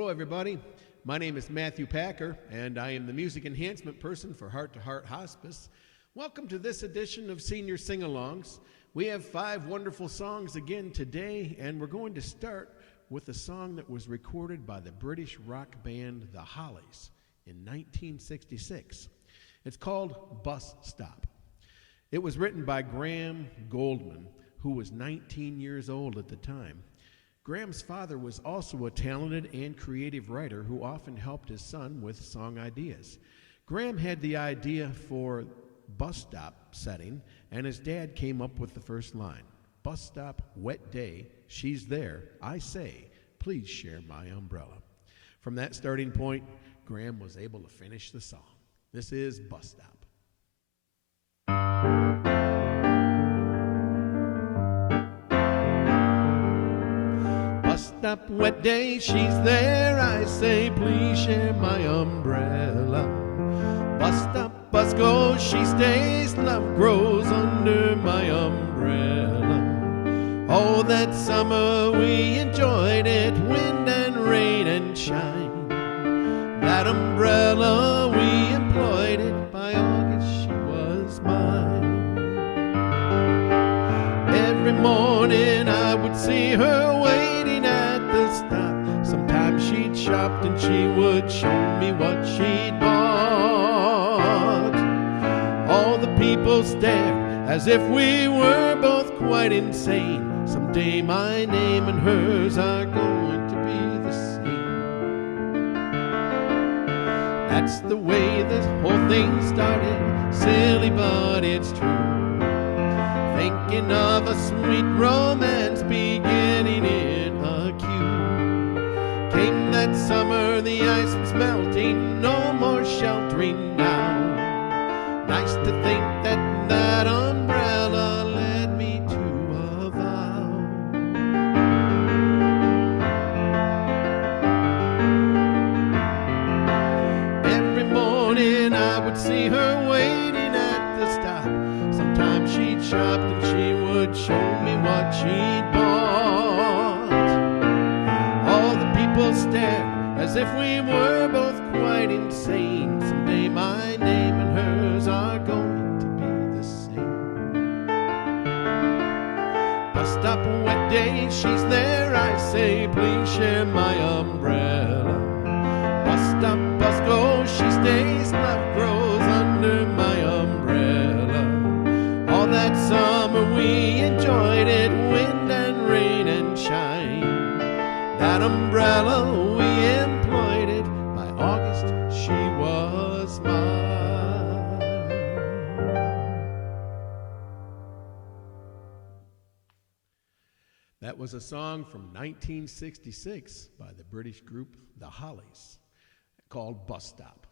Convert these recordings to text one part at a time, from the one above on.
Hello, everybody. My name is Matthew Packer, and I am the music enhancement person for Heart to Heart Hospice. Welcome to this edition of Senior Sing-Alongs. We have 5 wonderful songs again today, and we're going to start with a song that was recorded by the British rock band The Hollies in 1966. It's called Bus Stop. It was written by Graham Goldman, who was 19 years old at the time. Graham's father was also a talented and creative writer who often helped his son with song ideas. Graham had the idea for bus stop setting, and his dad came up with the first line. Bus stop, wet day, she's there, I say, please share my umbrella. From that starting point, Graham was able to finish the song. This is Bus Stop. Bus stop, wet day, she's there, I say, please share my umbrella. Bus stop, bus goes, she stays, love grows under my umbrella. Oh, that summer we enjoyed it, wind and rain and shine. That umbrella we employed it, by August she was mine. Every morning I would see her waiting at the stop. Sometimes she'd shopped and she would show me what she'd bought. All the people stared as if we were both quite insane. Someday my name and hers are going to be the same. That's the way this whole thing started, silly but it's true. Thinking of a sweet romance beginning in a queue. Came that summer, the ice was melting, no more sheltering now. Nice to think that that umbrella led me to a vow. Every morning I would see her waiting at the stop. Sometimes she'd shop and she would show me what she'd bought. All the people stared as if we were both quite insane. Someday my name and hers are going to be the same. Bus stop, a wet day, she's there, I say, please share my umbrella. Bus stop, bus goes, she stays, love grows under my umbrella. All that summer we enjoyed it, wind and rain and shine. That umbrella we employed it, by August she was mine. That was a song from 1966 by the British group The Hollies called Bus Stop.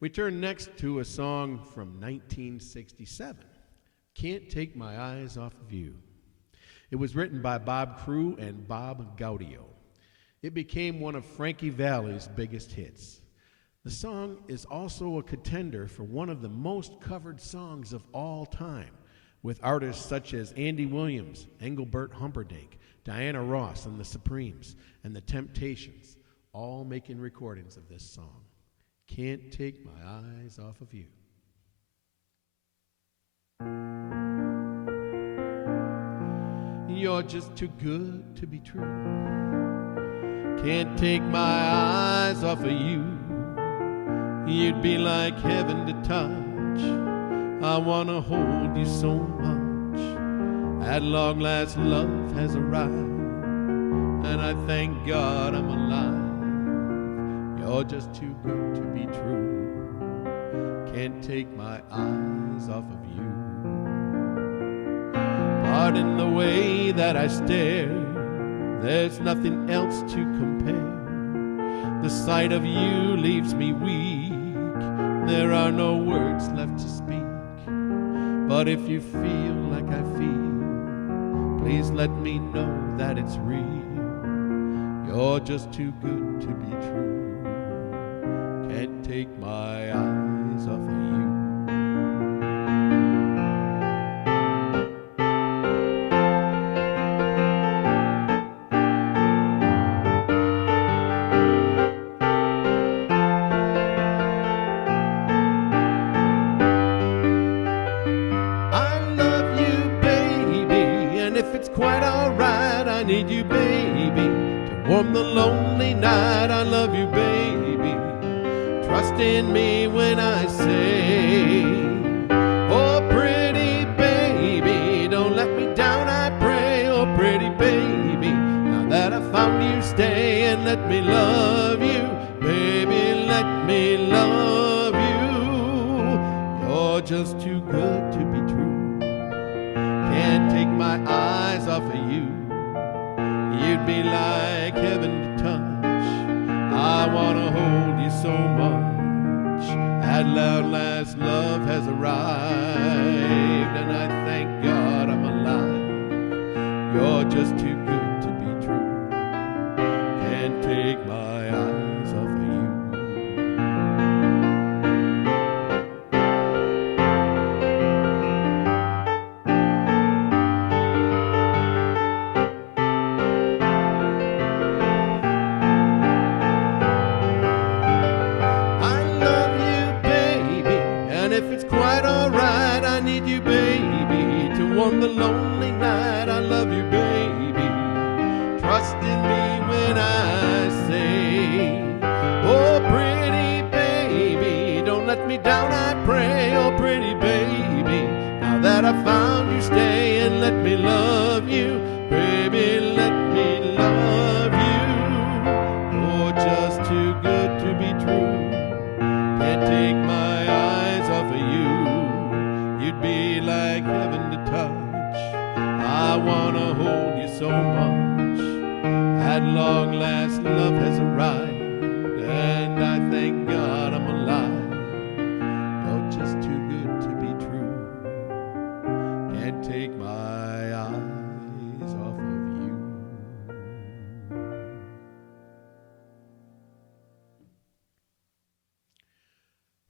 We turn next to a song from 1967, Can't Take My Eyes Off of You. It was written by Bob Crewe and Bob Gaudio. It became one of Frankie Valli's biggest hits. The song is also a contender for one of the most covered songs of all time, with artists such as Andy Williams, Engelbert Humperdinck, Diana Ross and the Supremes, and the Temptations, all making recordings of this song. Can't Take My Eyes Off of You. You're just too good to be true. Can't take my eyes off of you. You'd be like heaven to touch. I wanna hold you so much. At long last love has arrived, and I thank God I'm alive. You're just too good to be true. Can't take my eyes off of you. Pardon the way that I stare, there's nothing else to compare. The sight of you leaves me weak, there are no words left to speak. But if you feel like I feel, please let me know that it's real. You're just too good to be true. Can't take my eyes off of you. I need you, baby, to warm the lonely night. I love you, baby. Trust in me when I say, oh, pretty baby, don't let me down, I pray. Oh, pretty baby, now that I found you, stay and let me love you. Baby, let me love you. You're just too good to be true. Can't take my eyes off of you. You'd be like heaven to touch. I wanna hold you so much. At long last, love has arrived, and I thank God I'm alive. You're just too good to be true. Can't take my eyes off of you. The lonely night, I love you, baby. Trust in me when I say, oh, pretty baby, don't let me down, I pray. Oh, pretty baby, now that I found you, stay and let me love you. Baby, let me love you. You're just too good to be true. Can't take my eyes off of you. You'd be like heaven to touch. I wanna hold you so much. At long last, love has arrived, and I thank God I'm alive. You're just too good to be true. Can't take my eyes off of you.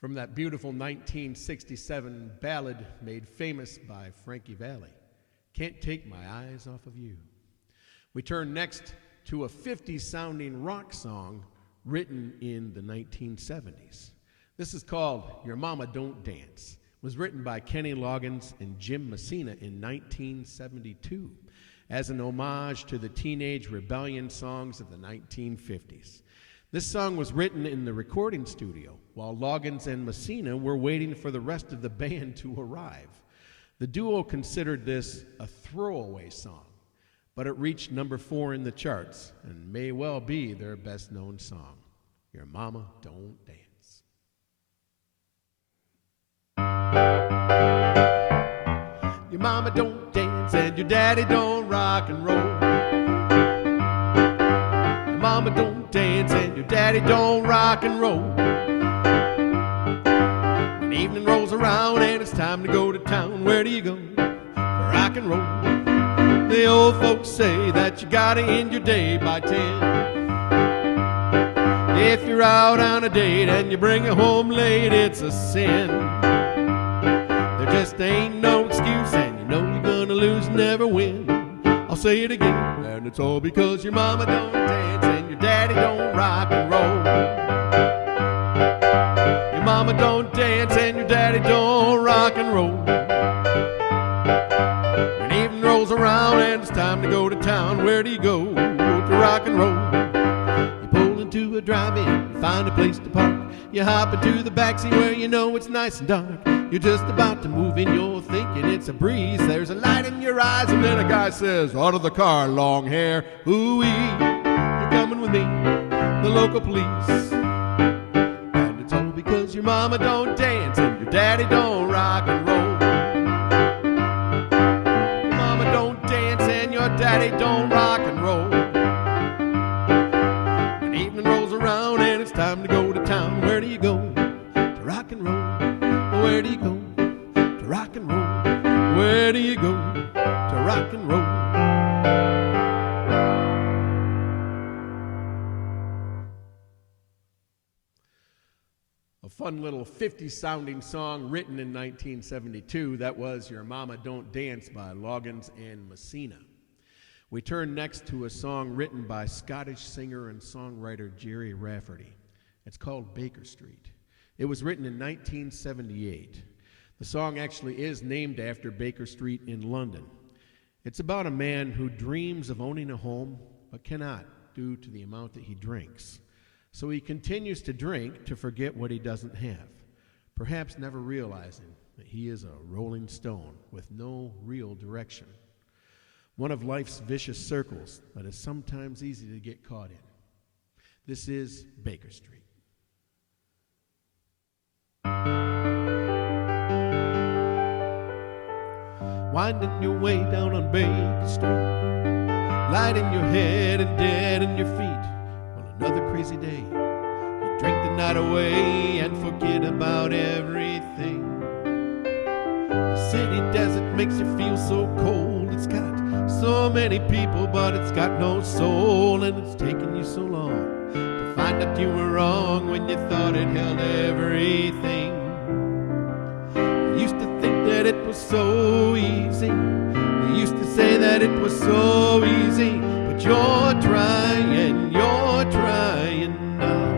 From that beautiful 1967 ballad made famous by Frankie Valli, Can't Take My Eyes Off of You. We turn next to a 50s sounding rock song written in the 1970s. This is called Your Mama Don't Dance. It was written by Kenny Loggins and Jim Messina in 1972 as an homage to the teenage rebellion songs of the 1950s. This song was written in the recording studio while Loggins and Messina were waiting for the rest of the band to arrive. The duo considered this a throwaway song, but it reached number 4 in the charts and may well be their best known song, Your Mama Don't Dance. Your mama don't dance and your daddy don't rock and roll. Your mama don't dance and your daddy don't rock and roll. When evening rolls around and it's time to go to town, where do you go? For rock and roll. The old folks say that you gotta end your day by 10. If you're out on a date and you bring it home late, it's a sin. There just ain't no excuse, and you know you're gonna lose, never win. I'll say it again, and it's all because your mama don't dance and your daddy don't rock and roll. Your mama don't dance and your daddy don't rock and roll. When evening rolls around and it's time to go to town, where do you go to rock and roll? You pull into a drive-in, you find a place to park. You hop into the backseat where you know it's nice and dark. You're just about to move in, you're thinking it's a breeze. There's a light in your eyes, and then a guy says, out of the car, long hair, ooh-wee, you're coming with me, the local police. And it's all because your mama don't dance and your daddy don't rock and roll. Your mama don't dance and your daddy don't rock and roll. When evening rolls around and it's time to go to town, where do you go to rock and roll? Where do you go to rock and roll? Where do you go to rock and roll? A fun little 50s sounding song written in 1972. That was Your Mama Don't Dance by Loggins and Messina. We turn next to a song written by Scottish singer and songwriter Jerry Rafferty. It's called Baker Street. It was written in 1978. The song actually is named after Baker Street in London. It's about a man who dreams of owning a home but cannot due to the amount that he drinks. So he continues to drink to forget what he doesn't have, perhaps never realizing that he is a rolling stone with no real direction. One of life's vicious circles that is sometimes easy to get caught in. This is Baker Street. Winding your way down on Baker Street, light in your head and dead in your feet. Well, another crazy day. You drink the night away and forget about everything. The city desert makes you feel so cold. It's got so many people, but it's got no soul. And it's taken you so long to find out you were wrong when you thought it held everything. You used to think that it was so easy. You used to say that it was so easy. But you're trying now.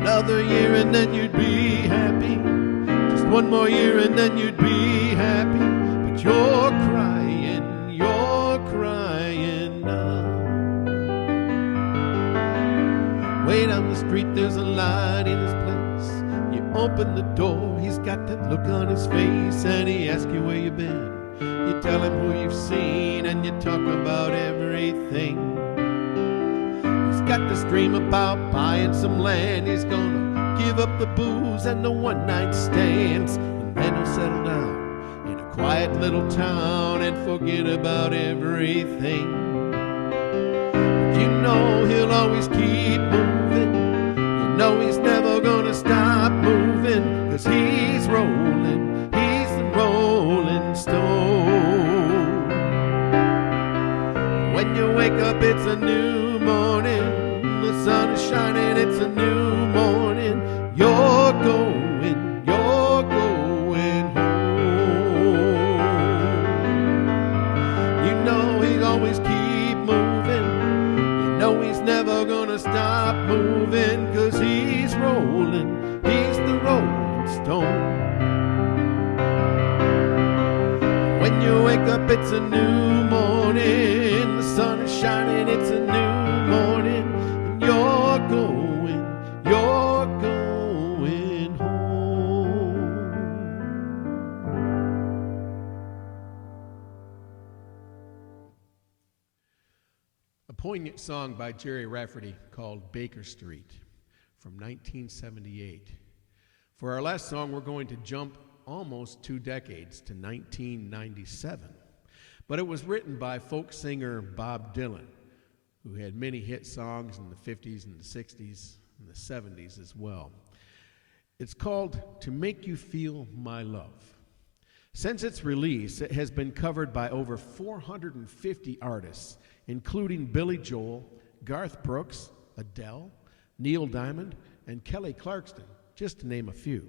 Another year and then you'd be happy. Just one more year and then you'd be happy. But you're crying now. Way down the street there's a light in his place. You open the door, he's got that look on his face, and he asks you where you've been. You tell him who you've seen, and you talk about everything. He's got this dream about buying some land. He's gonna give up the booze and the one-night stands, and then he'll settle down in a quiet little town and forget about everything. But you know he'll always keep moving. You know he's never gonna stop moving, 'cause he's rolling, he's the rolling stone. When you wake up it's a new morning, the sun is shining, it's a new morning. You're going home. You know he'll always keep moving. You know he's never gonna stop moving, 'cause he's rolling, he's the rolling stone. When you wake up it's a new morning, the sun is shining, it's a new morning, and you're going home. A poignant song by Jerry Rafferty called Baker Street from 1978. For our last song, we're going to jump almost 2 decades to 1997. But it was written by folk singer Bob Dylan, who had many hit songs in the 50s and the 60s and the 70s as well. It's called To Make You Feel My Love. Since its release, it has been covered by over 450 artists, including Billy Joel, Garth Brooks, Adele, Neil Diamond, and Kelly Clarkson, just to name a few.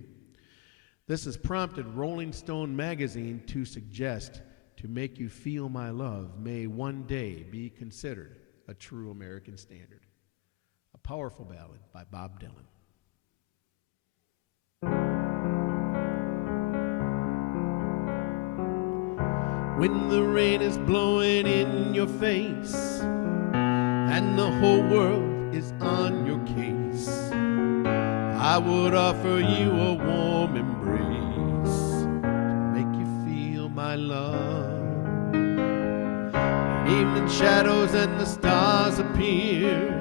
This has prompted Rolling Stone magazine to suggest To Make You Feel My Love may one day be considered a true American standard. A powerful ballad by Bob Dylan. When the rain is blowing in your face and the whole world is on your case, I would offer you a warm embrace to make you feel my love. When evening shadows and the stars appear,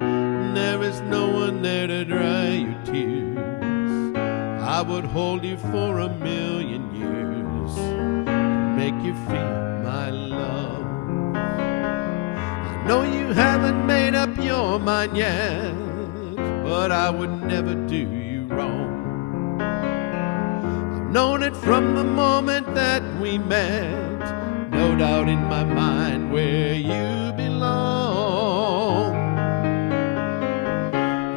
and there is no one there to dry your tears, I would hold you for 1,000,000 years to make you feel my love. I know you haven't made up your mind yet, but I would never do you wrong. I've known it from the moment that we met, no doubt in my mind where you belong.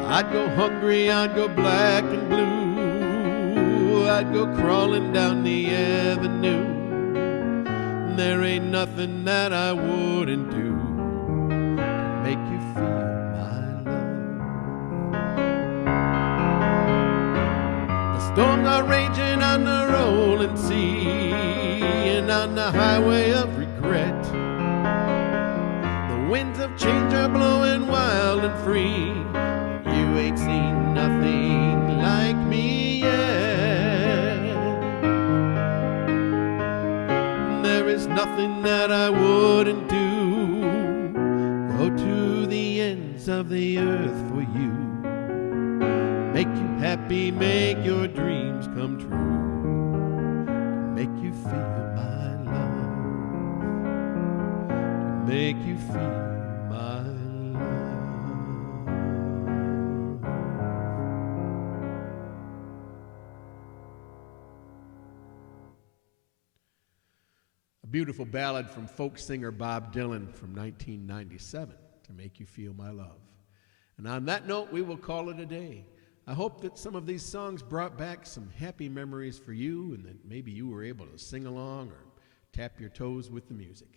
I'd go hungry, I'd go black and blue, I'd go crawling down the avenue. There ain't nothing that I wouldn't do to make you feel my love. The storms are raging on the rolling sea, and on the highway of regret. The winds of change are blowing wild and free. You ain't seen nothing like me yet. There is nothing that I wouldn't do. Go to the ends of the earth for you. Make you happy, make your dreams come true. To make you feel my love. To make you feel my love. A beautiful ballad from folk singer Bob Dylan from 1997, To Make You Feel My Love. And on that note, we will call it a day. I hope that some of these songs brought back some happy memories for you and that maybe you were able to sing along or tap your toes with the music.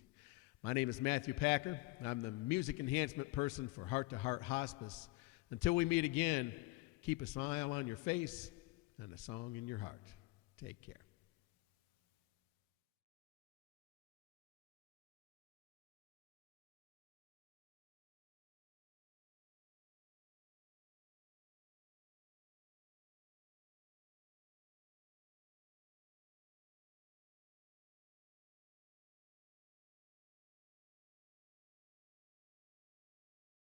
My name is Matthew Packer. I'm the music enhancement person for Heart to Heart Hospice. Until we meet again, keep a smile on your face and a song in your heart. Take care.